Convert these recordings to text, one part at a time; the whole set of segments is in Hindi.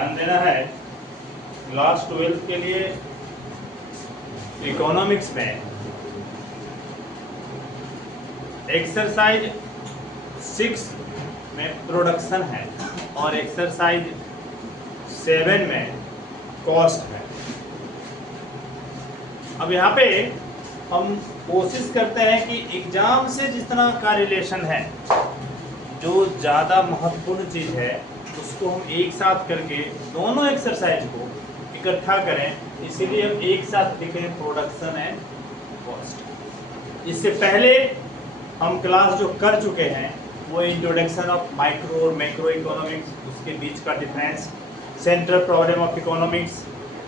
ध्यान देना है क्लास 12 के लिए इकोनॉमिक्स में एक्सरसाइज 6 में प्रोडक्शन है और एक्सरसाइज 7 में कॉस्ट है। अब यहाँ पे हम कोशिश करते हैं कि एग्जाम से जितना का रिलेशन है, जो ज़्यादा महत्वपूर्ण चीज़ है उसको हम एक साथ करके दोनों एक्सरसाइज को इकट्ठा करें। इसीलिए हम एक साथ लिखें प्रोडक्शन एंड कॉस्ट। इससे पहले हम क्लास जो कर चुके हैं वो इंट्रोडक्शन ऑफ माइक्रो और मैक्रो इकोनॉमिक्स, उसके बीच का difference, central problem of economics,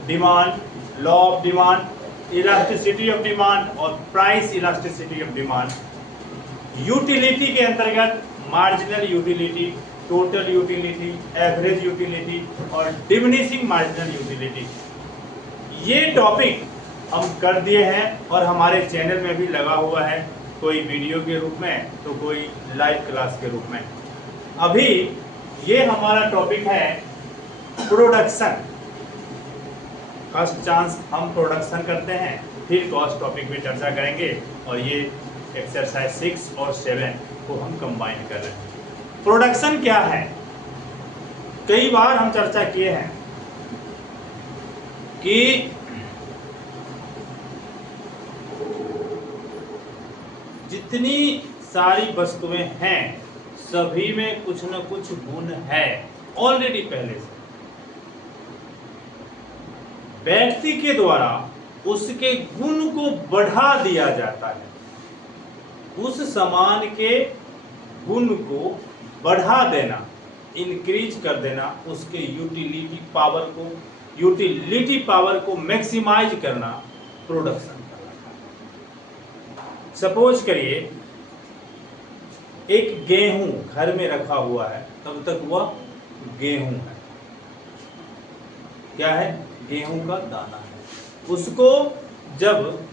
demand, law of demand, elasticity of demand और price elasticity of demand, utility के अंतर्गत marginal utility, total utility, average utility और डिमिनिशिंग मार्जिनल यूटिलिटी। ये टॉपिक हम कर दिए हैं और हमारे चैनल में भी लगा हुआ है, कोई वीडियो के रूप में तो कोई लाइव क्लास के रूप में। अभी ये हमारा टॉपिक है प्रोडक्शन। फर्स्ट चांस हम प्रोडक्शन करते हैं, फिर कॉस्ट टॉपिक पे चर्चा करेंगे और ये एक्सरसाइज 6 और 7 को हम कंबाइन कर रहे हैं। प्रोडक्शन क्या है? कई बार हम चर्चा किए हैं कि जितनी सारी वस्तुएं हैं सभी में कुछ न कुछ गुण है ऑलरेडी पहले से। व्यक्ति के द्वारा उसके गुण को बढ़ा दिया जाता है, उस सामान के गुण को बढ़ा देना, इंक्रीज कर देना, उसके यूटिलिटी पावर को मैक्सिमाइज करना प्रोडक्शन कहलाता है। सपोज करिए एक गेहूं घर में रखा हुआ है, तब तक वह गेहूं है। क्या है? गेहूं का दाना है। उसको जब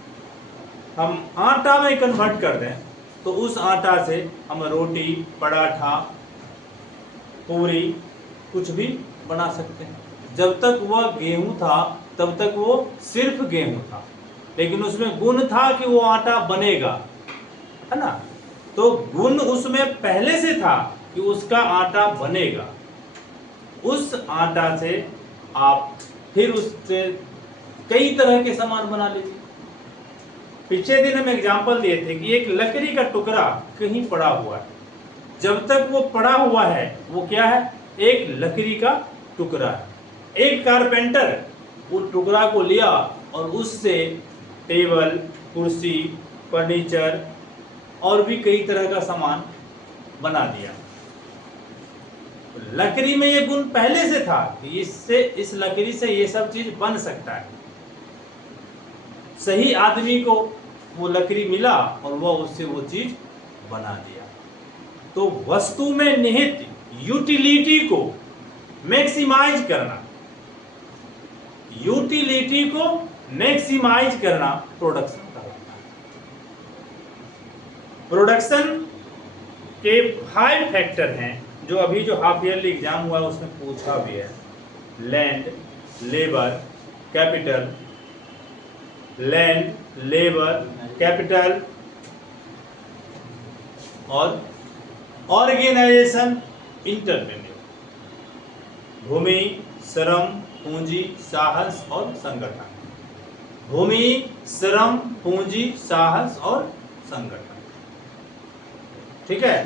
हम आटा में कन्वर्ट कर दें तो उस आटा से हम रोटी, पराठा, पूरी कुछ भी बना सकते हैं। जब तक वह गेहूं था तब तक वो सिर्फ गेहूं था, लेकिन उसमें गुण था कि वो आटा बनेगा, है ना। तो गुण उसमें पहले से था कि उसका आटा बनेगा। उस आटा से आप फिर उससे कई तरह के सामान बना लीजिए। पिछले दिन हम एग्जाम्पल दिए थे कि एक लकड़ी का टुकड़ा कहीं पड़ा हुआ है, जब तक वो पड़ा हुआ है वो क्या है? एक लकड़ी का टुकड़ा है। एक कारपेंटर उस टुकड़ा को लिया और उससे टेबल, कुर्सी, फर्नीचर और भी कई तरह का सामान बना दिया। लकड़ी में ये गुण पहले से था कि इससे, इस लकड़ी से ये सब चीज बन सकता है। सही आदमी को वो लकड़ी मिला और वह उससे वो चीज बना दिया। तो वस्तु में निहित यूटिलिटी को मैक्सिमाइज करना, यूटिलिटी को मैक्सिमाइज करना प्रोडक्शन कहलाता है। प्रोडक्शन के 5 फैक्टर हैं जो अभी जो हाफ ईयरली एग्जाम हुआ है उसमें पूछा भी है। Land, labour, capital, land, labour, capital और ऑर्गेनाइजेशन, इंटरप्रेन्योर। भूमि, श्रम, पूंजी, साहस और संगठन। भूमि, श्रम, पूंजी, साहस और संगठन। ठीक है,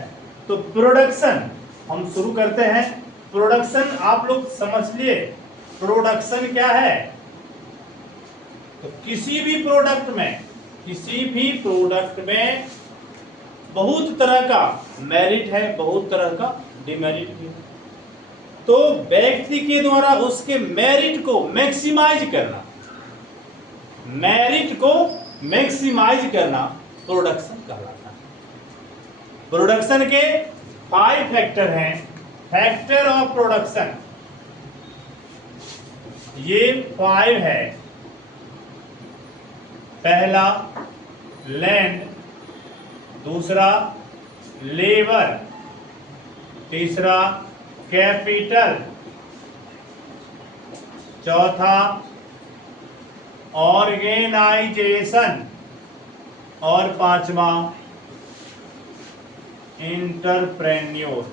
तो प्रोडक्शन हम शुरू करते हैं। प्रोडक्शन आप लोग समझ लिए प्रोडक्शन क्या है। तो किसी भी प्रोडक्ट में बहुत तरह का मेरिट है, बहुत तरह का डिमेरिट भी है। तो व्यक्ति के द्वारा उसके मेरिट को मैक्सिमाइज करना प्रोडक्शन कहलाता है। प्रोडक्शन के 5 फैक्टर हैं। फैक्टर ऑफ प्रोडक्शन ये 5 है। पहला लैंड, दूसरा लेबर, तीसरा कैपिटल, चौथा ऑर्गेनाइजेशन और पांचवा एंटरप्रेन्योर।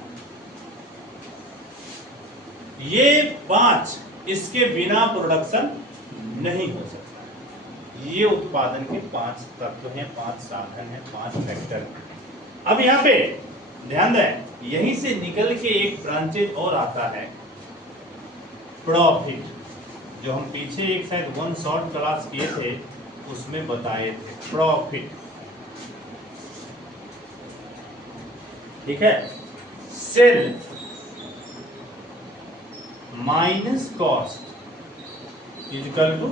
ये 5 इसके बिना प्रोडक्शन नहीं हो सकता। ये उत्पादन के 5 तत्व हैं, 5 साधन हैं, 5 फैक्टर। अब यहां पे ध्यान दें, यहीं से निकल के एक ब्रांचेज और आता है प्रॉफिट, जो हम पीछे एक शायद 1 शॉर्ट क्लास किए थे उसमें बताए थे प्रॉफिट। ठीक है, sale minus cost equal to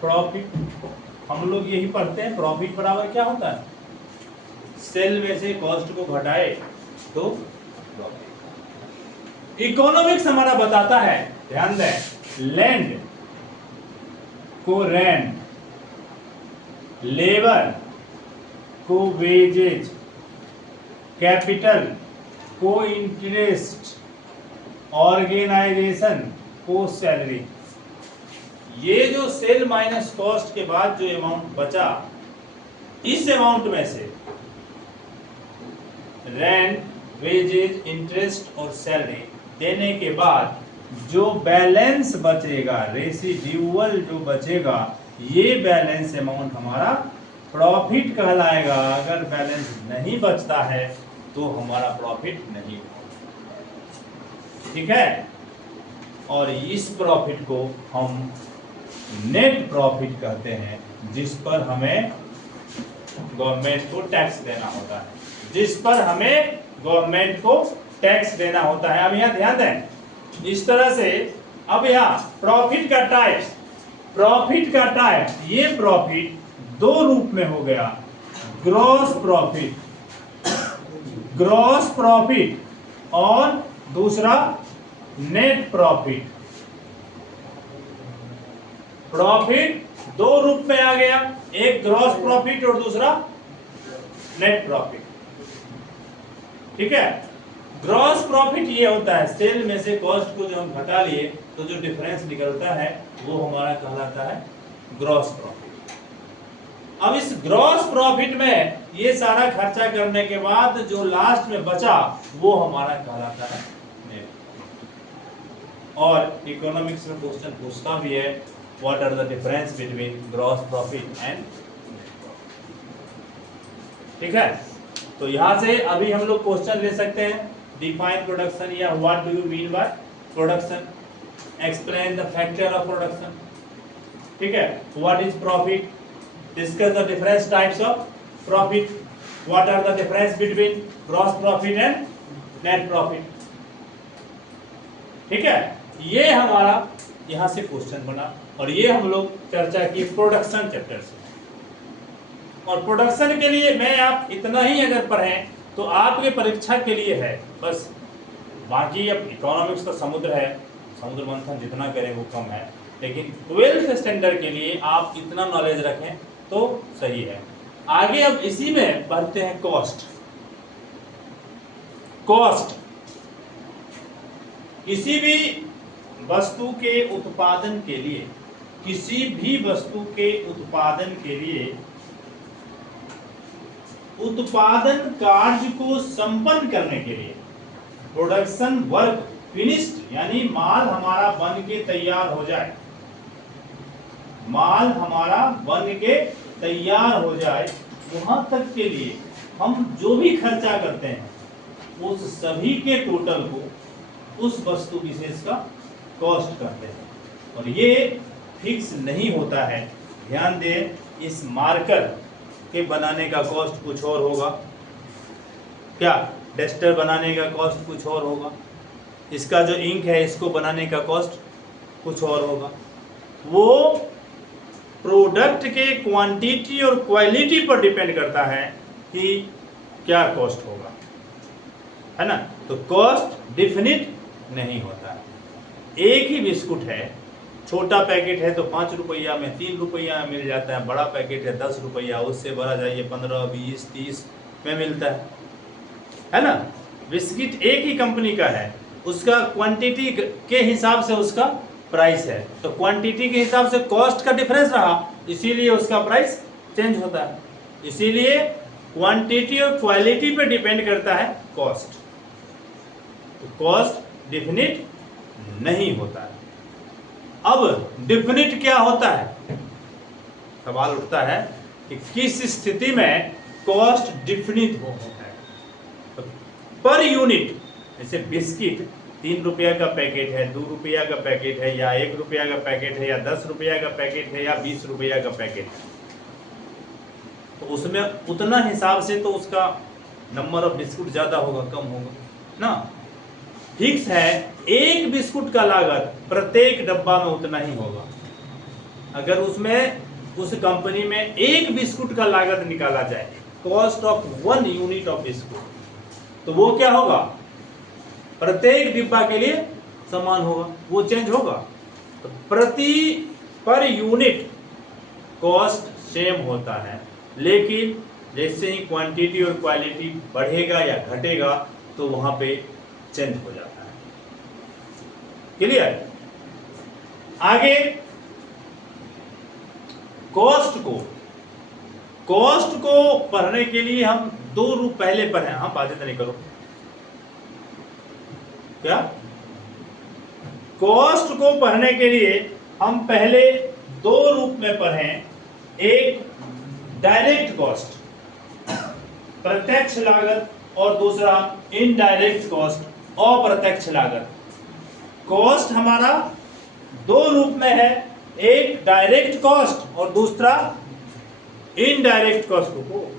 profit. हम लोग यही पढ़ते हैं, प्रॉफिट बराबर क्या होता है, सेल में से कॉस्ट को घटाए तो प्रॉफिट। इकोनॉमिक्स हमारा बताता है, ध्यान दें, लैंड को रेंट, लेबर को वेजेज, कैपिटल को इंटरेस्ट, ऑर्गेनाइजेशन को सैलरी। ये जो सेल माइनस कॉस्ट के बाद जो अमाउंट बचा, इस अमाउंट में से रेंट, वेजेज, इंटरेस्ट और सैलरी देने के बाद जो बैलेंस बचेगा, रेसिड्यूअल जो बचेगा, ये बैलेंस अमाउंट हमारा प्रॉफिट कहलाएगा। अगर बैलेंस नहीं बचता है तो हमारा प्रॉफिट नहीं होगा। ठीक है, और इस प्रॉफिट को हम नेट प्रॉफिट कहते हैं, जिस पर हमें गवर्नमेंट को टैक्स देना होता है, जिस पर हमें गवर्नमेंट को टैक्स देना होता है। अब यहाँ ध्यान दें, इस तरह से अब यहाँ प्रॉफिट का टाइप, ये प्रॉफिट 2 रूप में हो गया, ग्रॉस प्रॉफिट और दूसरा नेट प्रॉफिट। प्रॉफिट 2 रूप में आ गया, एक ग्रॉस प्रॉफिट और दूसरा नेट प्रॉफिट। ठीक है, ग्रॉस प्रॉफिट ये होता है, सेल में से कॉस्ट को जो हम घटा लिए तो जो डिफरेंस निकलता है वो हमारा कहलाता है ग्रॉस प्रॉफिट। अब इस ग्रॉस प्रॉफिट में ये सारा खर्चा करने के बाद जो लास्ट में बचा वो हमारा कहलाता है नेट। और इकोनॉमिक्स में क्वेश्चन पूछता भी है, what are the difference between gross profit and net profit. ठीक है, तो यहां से अभी हम लोग क्वेश्चन ले सकते हैं, डिफाइन प्रोडक्शन या what do you mean by production, explain the factor of production. ठीक है, what is profit, discuss the different types of profit, what are the difference between gross profit and net profit. ठीक है, ये हमारा यहां से क्वेश्चन बना और ये हम लोग चर्चा की प्रोडक्शन चैप्टर से। और प्रोडक्शन के लिए मैं आप इतना ही अगर पढ़ें तो आपके परीक्षा के लिए है बस। बाकी अब इकोनॉमिक्स का समुद्र है, समुद्र मंथन जितना करें वो कम है, लेकिन 12th स्टैंडर्ड के लिए आप इतना नॉलेज रखें तो सही है। आगे अब इसी में बढ़ते हैं कॉस्ट। किसी भी वस्तु के उत्पादन के लिए, किसी भी वस्तु के उत्पादन के लिए उत्पादन कार्य को संपन्न करने के लिए, प्रोडक्शन वर्क फिनिश्ड, यानी माल हमारा बन के तैयार हो जाए, माल हमारा बन के तैयार हो जाए, वहां तक के लिए हम जो भी खर्चा करते हैं उस सभी के टोटल को उस वस्तु विशेष का कॉस्ट करते हैं। और ये फिक्स नहीं होता है। ध्यान दें, इस मार्कर के बनाने का कॉस्ट कुछ और होगा, क्या डस्टर बनाने का कॉस्ट कुछ और होगा, इसका जो इंक है इसको बनाने का कॉस्ट कुछ और होगा। वो प्रोडक्ट के क्वांटिटी और क्वालिटी पर डिपेंड करता है कि क्या कॉस्ट होगा, है ना। तो कॉस्ट डिफिनिट नहीं होता है। एक ही बिस्कुट है, छोटा पैकेट है तो 5 रुपया में 3 रुपया में मिल जाता है, बड़ा पैकेट है 10 रुपया, उससे बड़ा जाइए 15, 20, 30 में मिलता है ना। बिस्किट एक ही कंपनी का है उसका क्वांटिटी के हिसाब से उसका प्राइस है, तो क्वांटिटी के हिसाब से कॉस्ट का डिफरेंस रहा, इसीलिए उसका प्राइस चेंज होता है। इसीलिए क्वांटिटी और क्वालिटी पे डिपेंड करता है कॉस्ट, तो कॉस्ट डिफिनिट नहीं होता है। अब डिफिनिट क्या होता है, सवाल उठता है कि किस स्थिति में कॉस्ट डिफिनिट होता है। तो पर यूनिट, जैसे बिस्किट 3 रुपया का पैकेट है, 2 रुपया का पैकेट है, या 1 रुपया का पैकेट है, या 10 रुपया का पैकेट है, या 20 रुपया का पैकेट है, तो उसमें उतना हिसाब से तो उसका नंबर ऑफ बिस्कुट ज्यादा होगा कम होगा ना। फिक्स है, एक बिस्कुट का लागत प्रत्येक डब्बा में उतना ही होगा। अगर उसमें उस कंपनी में एक बिस्कुट का लागत निकाला जाए, cost of 1 unit of biscuit, तो वो क्या होगा, प्रत्येक डिब्बा के लिए समान होगा, वो चेंज होगा। तो पर यूनिट कॉस्ट सेम होता है, लेकिन जैसे ही क्वांटिटी और क्वालिटी बढ़ेगा या घटेगा तो वहां पे चेंज हो जाता है। क्लियर? आगे कॉस्ट को पढ़ने के लिए हम 2 रूप पहले पढ़े, हम बातें नहीं करो क्या, कॉस्ट को पढ़ने के लिए हम पहले 2 रूप में पढ़े। एक डायरेक्ट कॉस्ट, प्रत्यक्ष लागत, और दूसरा इनडायरेक्ट कॉस्ट, अप्रत्यक्ष लागत। कॉस्ट हमारा 2 रूप में है, एक डायरेक्ट कॉस्ट और दूसरा इनडायरेक्ट कॉस्ट। को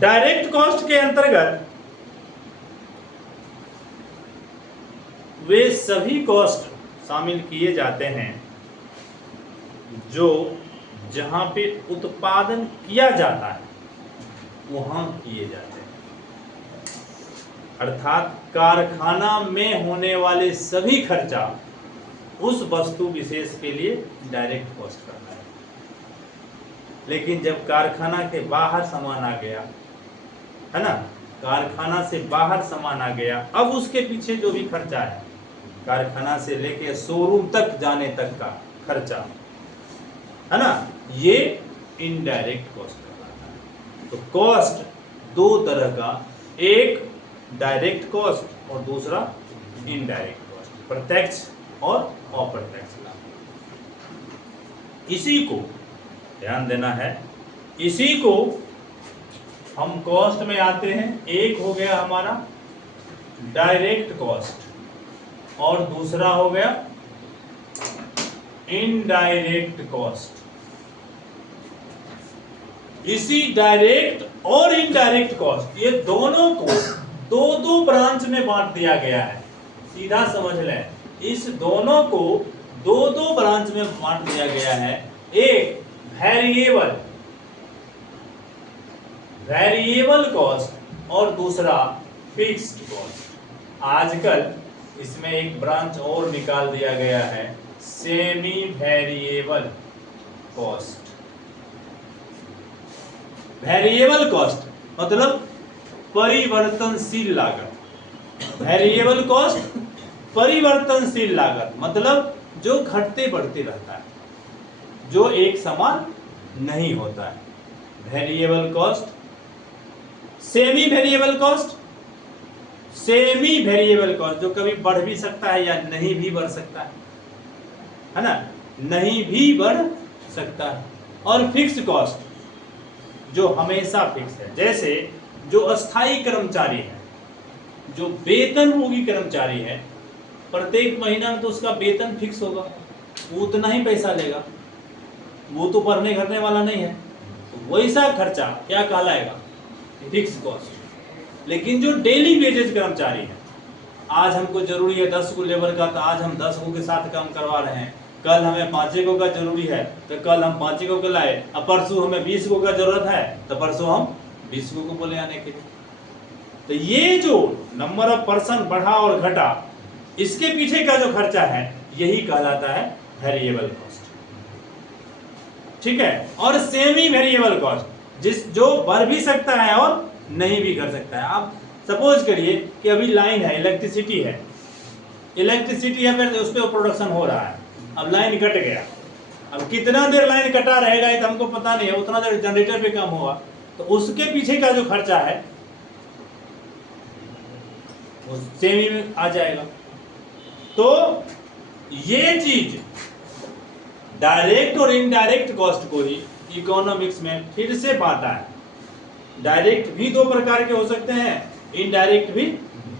डायरेक्ट कॉस्ट के अंतर्गत वे सभी कॉस्ट शामिल किए जाते हैं जो जहां पे उत्पादन किया जाता है वहां किए जाते हैं, अर्थात कारखाना में होने वाले सभी खर्चा उस वस्तु विशेष के लिए डायरेक्ट कॉस्ट करता है। लेकिन जब कारखाना के बाहर सामान आ गया है ना, कारखाना से बाहर सामान आ गया, अब उसके पीछे जो भी खर्चा है, कारखाना से लेके शोरूम तक जाने तक का खर्चा है ना, ये इनडायरेक्ट कॉस्ट कहलाता है। तो कॉस्ट 2 तरह का, एक डायरेक्ट कॉस्ट और दूसरा इनडायरेक्ट कॉस्ट, प्रत्यक्ष और अप्रत्यक्ष लाभ। इसी को ध्यान देना है, इसी को हम कॉस्ट में आते हैं। एक हो गया हमारा डायरेक्ट कॉस्ट और दूसरा हो गया इनडायरेक्ट कॉस्ट। इसी डायरेक्ट और इनडायरेक्ट कॉस्ट, ये दोनों को 2 ब्रांच में बांट दिया गया है। सीधा समझ लें, इस दोनों को 2 ब्रांच में बांट दिया गया है। एक वेरिएबल कॉस्ट और दूसरा फिक्स्ड कॉस्ट। आजकल इसमें एक ब्रांच और निकाल दिया गया है, semi variable cost. Variable cost मतलब परिवर्तनशील लागत। वेरिएबल कॉस्ट परिवर्तनशील लागत मतलब जो घटते बढ़ते रहता है, जो एक समान नहीं होता है। Variable cost, semi variable cost जो कभी बढ़ भी सकता है या नहीं भी बढ़ सकता है ना, नहीं भी बढ़ सकता है। और फिक्स्ड कॉस्ट जो हमेशा फिक्स है, जैसे जो अस्थाई कर्मचारी है, जो वेतनभोगी कर्मचारी है, प्रत्येक महीना में तो उसका वेतन फिक्स होगा, वो उतना ही पैसा लेगा, वो तो बढ़ने घटने वाला नहीं है, तो वैसा खर्चा क्या कहलाएगा, फिक्स कॉस्ट। लेकिन जो डेली वेजेज कर्मचारी है, आज हमको जरूरी है 10 को लेबर का, तो आज हम 10 को के साथ काम करवा रहे हैं, कल हमें 5 को का जरूरी है तो कल हम 5 को लाए, अब परसों हमें 20 को का जरूरत है तो परसों हम 20 को बोले आने के लिए। तो ये जो नंबर ऑफ पर्सन बढ़ा और घटा, इसके पीछे का जो खर्चा है यही कहलाता है वेरिएबल कॉस्ट। ठीक है। और सेमी वेरिएबल कॉस्ट जो बढ़ भी सकता है और नहीं भी कर सकता है। आप सपोज करिए कि अभी लाइन है, इलेक्ट्रिसिटी है, फिर उस पर प्रोडक्शन हो रहा है, अब लाइन कट गया, अब कितना देर लाइन कटा रहेगा ये तो हमको पता नहीं है, उतना देर जनरेटर पे काम होगा, तो उसके पीछे का जो खर्चा है वो सेमी में आ जाएगा। तो ये चीज डायरेक्ट और इनडायरेक्ट कॉस्ट को ही इकोनॉमिक्स में फिर से बांटा है। डायरेक्ट भी दो प्रकार के हो सकते हैं, इनडायरेक्ट भी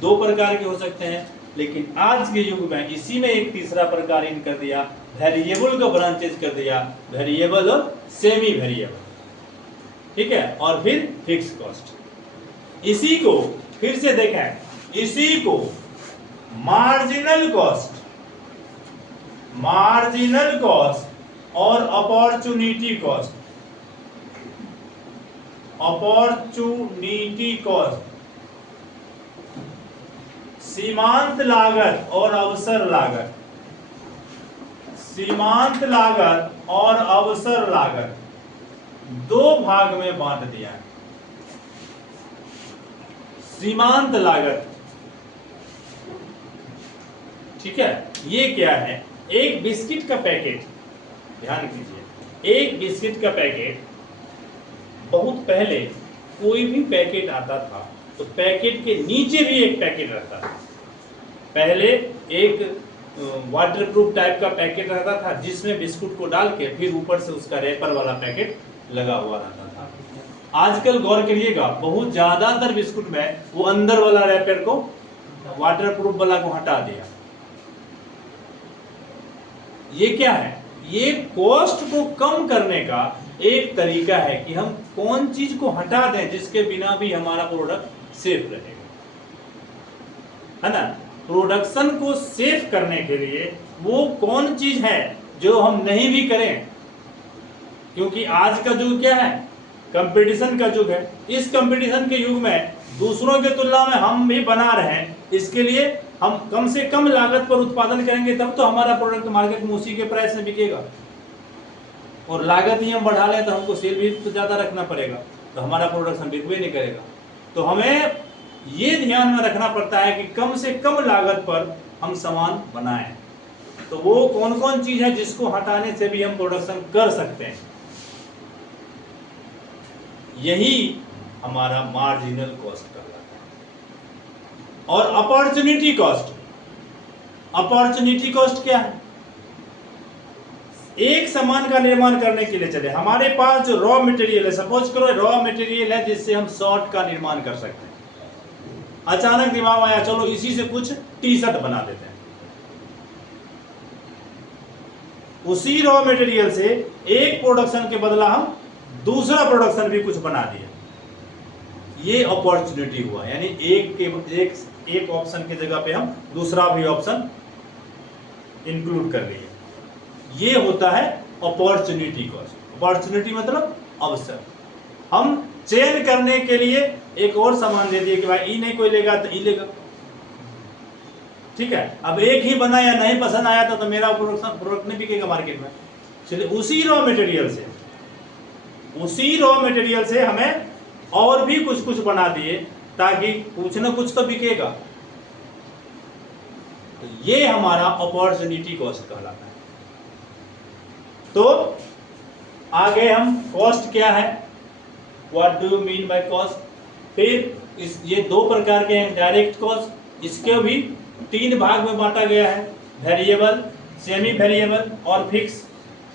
दो प्रकार के हो सकते हैं, लेकिन आज के युग में इसी में एक तीसरा प्रकार इन कर दिया, वेरिएबल को ब्रांचेज कर दिया, वेरिएबल और सेमी वेरिएबल, ठीक है, और फिर फिक्स कॉस्ट। इसी को फिर से देखें, इसी को मार्जिनल कॉस्ट और अपॉर्चुनिटी कॉस्ट, सीमांत लागत और अवसर लागत, दो भाग में बांट दिया है। सीमांत लागत, ठीक है, ये क्या है? एक बिस्किट का पैकेट, ध्यान कीजिए, एक बिस्किट का पैकेट, बहुत पहले कोई भी पैकेट आता था तो पैकेट के नीचे भी एक पैकेट रहता था। पहले एक वाटरप्रूफ टाइप का पैकेट रहता था जिसमें बिस्कुट को डाल के फिर ऊपर से उसका रैपर वाला पैकेट लगा हुआ रहता था। आजकल गौर करिएगा, बहुत ज्यादातर बिस्कुट में वो अंदर वाला रैपर को, वाटरप्रूफ वाला को हटा दिया। ये क्या है? ये कॉस्ट को कम करने का एक तरीका है कि हम कौन चीज को हटा दें जिसके बिना भी हमारा प्रोडक्ट सेफ रहेगा, है ना। प्रोडक्शन को सेफ करने के लिए वो कौन चीज है जो हम नहीं भी करें, क्योंकि आज का युग क्या है? कंपटीशन का युग है। इस कंपटीशन के युग में दूसरों के तुलना में हम भी बना रहे हैं, इसके लिए हम कम से कम लागत पर उत्पादन करेंगे तब तो हमारा प्रोडक्ट मार्केट में उसी के प्राइस में बिकेगा। और लागत ही हम बढ़ा लें तो हमको सेल भी तो ज्यादा रखना पड़ेगा, तो हमारा प्रोडक्शन बिकवे नहीं करेगा। तो हमें ये ध्यान में रखना पड़ता है कि कम से कम लागत पर हम सामान बनाएं। तो वो कौन कौन चीज है जिसको हटाने से भी हम प्रोडक्शन कर सकते हैं, यही हमारा मार्जिनल कॉस्ट कहलाता है। और अपॉर्चुनिटी कॉस्ट क्या है? एक सामान का निर्माण करने के लिए चले, हमारे पास जो रॉ मटेरियल है, सपोज करो रॉ मटेरियल है जिससे हम शर्ट का निर्माण कर सकते हैं। अचानक दिमाग आया चलो इसी से कुछ टी शर्ट बना देते हैं। उसी रॉ मटेरियल से एक प्रोडक्शन के बदला हम दूसरा प्रोडक्शन भी कुछ बना दिया, ये अपॉर्चुनिटी हुआ। यानी एक ऑप्शन की जगह पे हम दूसरा भी ऑप्शन इंक्लूड कर लिए, ये होता है अपॉर्चुनिटी कॉस्ट। अपॉर्चुनिटी मतलब अवसर। हम चयन करने के लिए एक और सामान दे दिए कि भाई ई नहीं कोई लेगा तो ई लेगा, ठीक है। अब एक ही बना या नहीं पसंद आया तो मेरा प्रोडक्ट नहीं बिकेगा मार्केट में। चलिए उसी रॉ मटेरियल से हमें और भी कुछ बना दिए ताकि कुछ ना कुछ तो बिकेगा। तो ये हमारा अपॉर्चुनिटी कॉस्ट कहलाता है। तो आगे हम कॉस्ट क्या है, what do you mean by cost. फिर ये दो प्रकार के हैं, डायरेक्ट कॉस्ट, इसके भी तीन भाग में बांटा गया है, वेरिएबल, सेमी वेरिएबल और फिक्स।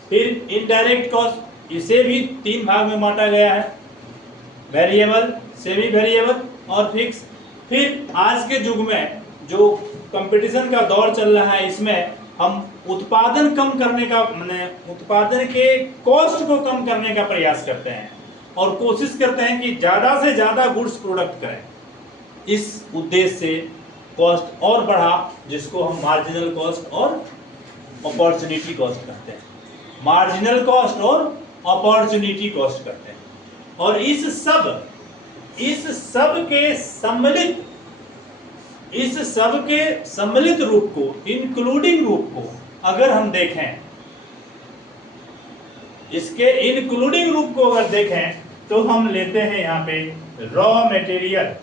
फिर इनडायरेक्ट कॉस्ट, इसे भी तीन भाग में बांटा गया है, वेरिएबल, सेमी वेरिएबल और फिक्स। फिर आज के युग में जो कंपटीशन का दौर चल रहा है, इसमें हम उत्पादन कम करने का, माने उत्पादन के कॉस्ट को कम करने का प्रयास करते हैं और कोशिश करते हैं कि ज्यादा से ज्यादा गुड्स प्रोडक्ट करें। इस उद्देश्य से कॉस्ट और बढ़ा, जिसको हम मार्जिनल कॉस्ट और अपॉर्चुनिटी कॉस्ट कहते हैं। मार्जिनल कॉस्ट और अपॉर्चुनिटी कॉस्ट करते हैं। और इस सब के सम्मिलित रूप को, इंक्लूडिंग रूप को अगर हम देखें, इसके इंक्लूडिंग रूप को अगर देखें तो हम लेते हैं यहाँ पे रॉ मटेरियल,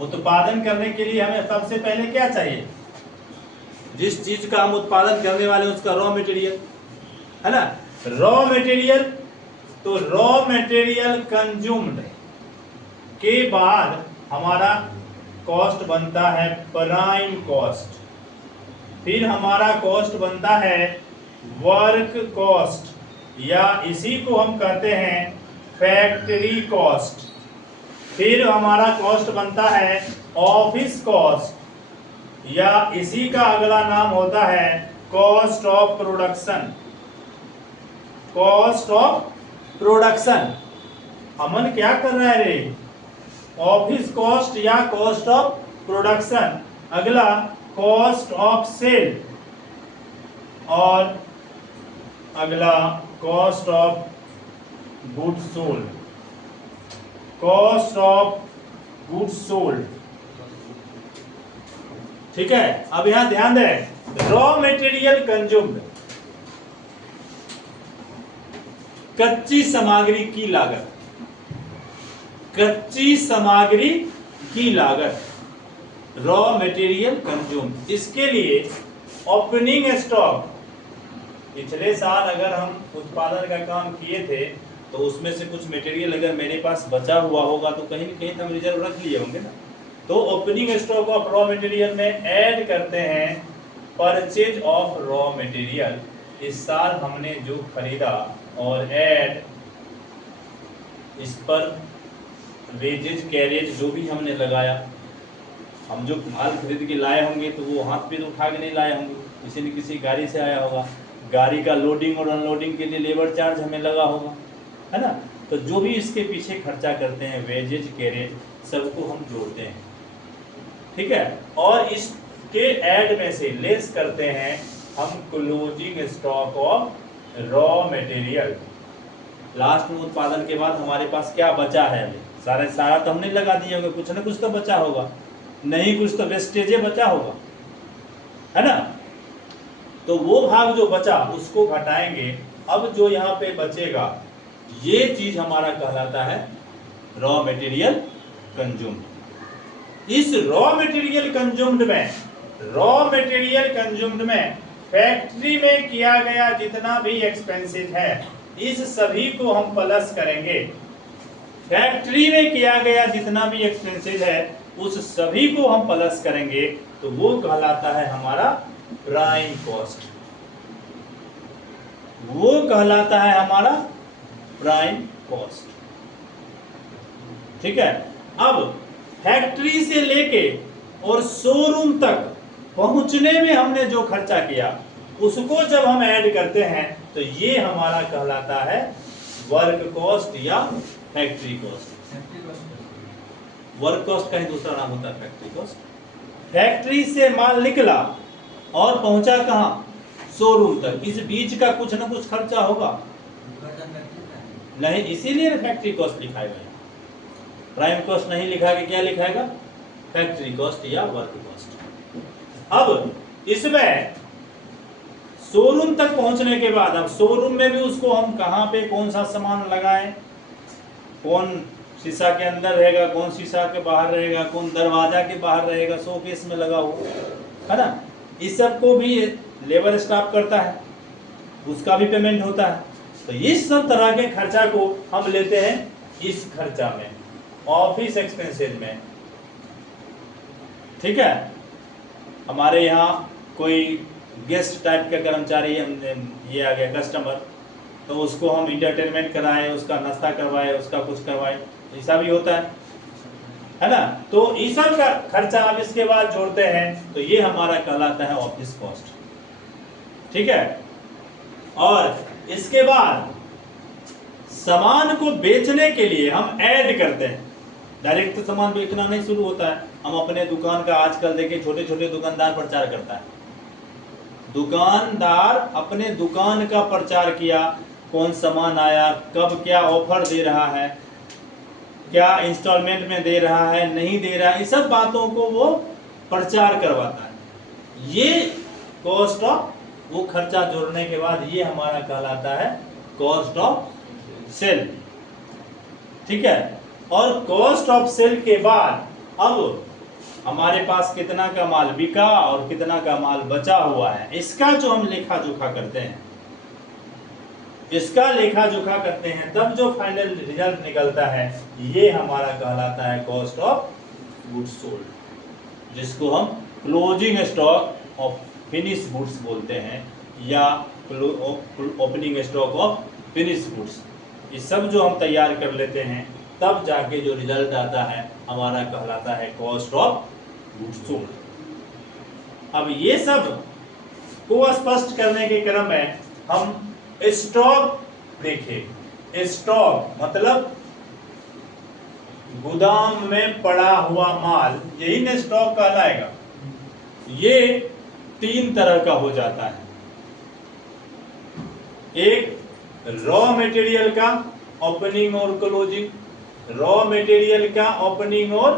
उत्पादन करने के लिए हमें सबसे पहले क्या चाहिए, जिस चीज का हम उत्पादन करने वाले हैं उसका रॉ मटेरियल, है ना। रॉ मटेरियल, तो रॉ मटेरियल कंज्यूम्ड के बाद हमारा कॉस्ट बनता है प्राइम कॉस्ट, फिर हमारा कॉस्ट बनता है वर्क कॉस्ट, या इसी को हम कहते हैं फैक्ट्री कॉस्ट, फिर हमारा कॉस्ट बनता है ऑफिस कॉस्ट, या इसी का अगला नाम होता है cost of production. Cost of production, Aman क्या कर रहा है रे, ऑफिस कॉस्ट या कॉस्ट ऑफ प्रोडक्शन। अगला कॉस्ट ऑफ सेल, और अगला cost of goods sold. Cost of goods sold, ठीक है। अब यहां ध्यान दें, रॉ मटेरियल कंज्यूम्ड, कच्ची सामग्री की लागत, कच्ची सामग्री की लागत, रॉ मटेरियल कंज्यूम्ड। इसके लिए ओपनिंग स्टॉक, पिछले साल अगर हम उत्पादन का काम किए थे तो उसमें से कुछ मटेरियल अगर मेरे पास बचा हुआ होगा तो कहीं न कहीं हम रिजर्व रख लिए होंगे ना, तो opening stock of raw material में ऐड करते हैं परचेज ऑफ रॉ मटेरियल। इस साल हमने जो खरीदा और ऐड इस पर वेजेज कैरेज जो भी हमने लगाया, हम जो माल खरीद के लाए होंगे तो वो हाथ पे तो उठा के नहीं लाए होंगे, किसी न किसी गाड़ी से आया होगा, गाड़ी का लोडिंग और अनलोडिंग के लिए लेबर चार्ज हमें लगा होगा, है ना। तो जो भी इसके पीछे खर्चा करते हैं वेजेज कैरेज सबको हम जोड़ते हैं, ठीक है। और इसके ऐड में से लेस करते हैं हम closing stock of raw material. Last में उत्पादन के बाद हमारे पास क्या बचा है, अभी सारा तो हमने लगा दिया होगा, कुछ ना कुछ तो बचा होगा, नहीं कुछ तो वेस्टेज बचा होगा, है ना। तो वो भाग जो बचा उसको घटाएंगे। अब जो यहाँ पे बचेगा ये चीज हमारा कहलाता है रॉ मटेरियल कंज्यूम्ड। इस रॉ मटेरियल कंज्यूम्ड में फैक्ट्री में किया गया जितना भी एक्सपेंसेस है इस सभी को हम प्लस करेंगे। फैक्ट्री में किया गया जितना भी एक्सपेंसेस है उस सभी को हम प्लस करेंगे, तो वो कहलाता है हमारा प्राइम कॉस्ट, वो कहलाता है हमारा प्राइम कॉस्ट, ठीक है। अब फैक्ट्री से लेके और शोरूम तक पहुंचने में हमने जो खर्चा किया उसको जब हम ऐड करते हैं तो ये हमारा कहलाता है वर्क कॉस्ट या फैक्ट्री कॉस्ट। वर्क कॉस्ट का ही दूसरा नाम होता है फैक्ट्री कॉस्ट। फैक्ट्री से माल निकला और पहुंचा कहां, शोरूम तक, इस बीच का कुछ ना कुछ खर्चा होगा नहीं, इसीलिए फैक्ट्री कॉस्ट लिखा है। प्राइम कॉस्ट नहीं लिखा के क्या लिखाएगा, फैक्ट्री कॉस्ट या वर्क कॉस्ट। अब इसमें शोरूम तक पहुंचने के बाद, अब शोरूम में भी उसको हम कहां पे कौन सा सामान लगाएं, कौन शीशा के अंदर रहेगा, कौन शीशा के बाहर रहेगा, कौन दरवाजा के बाहर रहेगा, शोकेस में लगा हो, है ना। इस सब को भी लेबर स्टाफ करता है, उसका भी पेमेंट होता है। तो इस सब तरह के खर्चा को हम लेते हैं इस खर्चा में, ऑफिस एक्सपेंसेस में, ठीक है। हमारे यहाँ कोई गेस्ट टाइप का कर्मचारी ये आ गया कस्टमर, तो उसको हम इंटरटेनमेंट कराएं, उसका नाश्ता करवाएं, उसका कुछ करवाएं, ऐसा भी होता है ना। तो इस सब का खर्चा आप इसके बाद जोड़ते हैं तो ये हमारा कहलाता है ऑफिस कॉस्ट, ठीक है। और इसके बाद सामान को बेचने के लिए हम ऐड करते हैं, डायरेक्ट तो सामान बेचना नहीं शुरू होता है। हम अपने दुकान का आजकल देखिए छोटे छोटे दुकानदार प्रचार करता है, दुकानदार अपने दुकान का प्रचार किया, कौन सामान आया, कब क्या ऑफर दे रहा है, क्या इंस्टॉलमेंट में दे रहा है, नहीं दे रहा है, इस सब बातों को वो प्रचार करवाता है। ये कॉस्ट ऑफ, वो खर्चा जोड़ने के बाद ये हमारा कहलाता है कॉस्ट ऑफ सेल, ठीक है। और कॉस्ट ऑफ सेल के बाद अब हमारे पास कितना का माल बिका और कितना का माल बचा हुआ है, इसका जो हम लेखा जोखा करते हैं, इसका लेखा जोखा करते हैं, तब जो फाइनल रिजल्ट निकलता है ये हमारा कहलाता है कॉस्ट ऑफ गुड्स सोल्ड, जिसको हम closing stock of finish goods बोलते हैं या opening stock of finish goods. ये सब जो हम तैयार कर लेते हैं तब जाके जो रिजल्ट आता है हमारा कहलाता है कॉस्ट ऑफ गुड्स सोल्ड। अब ये सब को स्पष्ट करने के क्रम में हम स्टॉक देखें। स्टॉक मतलब गोदाम में पड़ा हुआ माल, यही ना स्टॉक कहलाएगा। ये 3 तरह का हो जाता है। एक रॉ मटेरियल का ओपनिंग और क्लोजिंग, रॉ मटेरियल का ओपनिंग और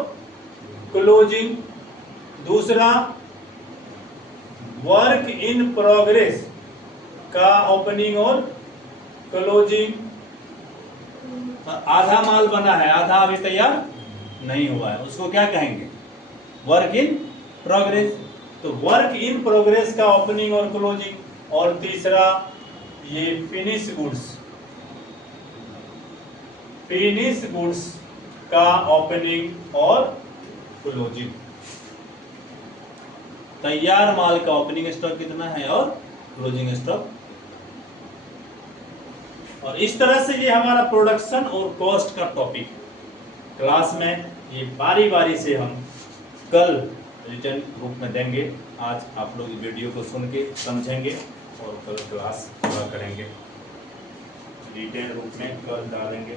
क्लोजिंग। दूसरा वर्क इन प्रोग्रेस का ओपनिंग और क्लोजिंग। आधा माल बना है, आधा अभी तैयार नहीं हुआ है, उसको क्या कहेंगे? Work in progress. तो वर्क इन प्रोग्रेस का ओपनिंग और क्लोजिंग। और तीसरा ये फिनिश गुड्स, फिनिश गुड्स का ओपनिंग और क्लोजिंग। तैयार माल का ओपनिंग स्टॉक कितना है और क्लोजिंग स्टॉक। और इस तरह से ये हमारा प्रोडक्शन और कॉस्ट का टॉपिक क्लास में ये बारी बारी से हम कल रिटर्न रूप में देंगे। आज आप लोग वीडियो को सुन के समझेंगे और कल क्लास पूरा करेंगे, रिटर्न रूप में कल डालेंगे।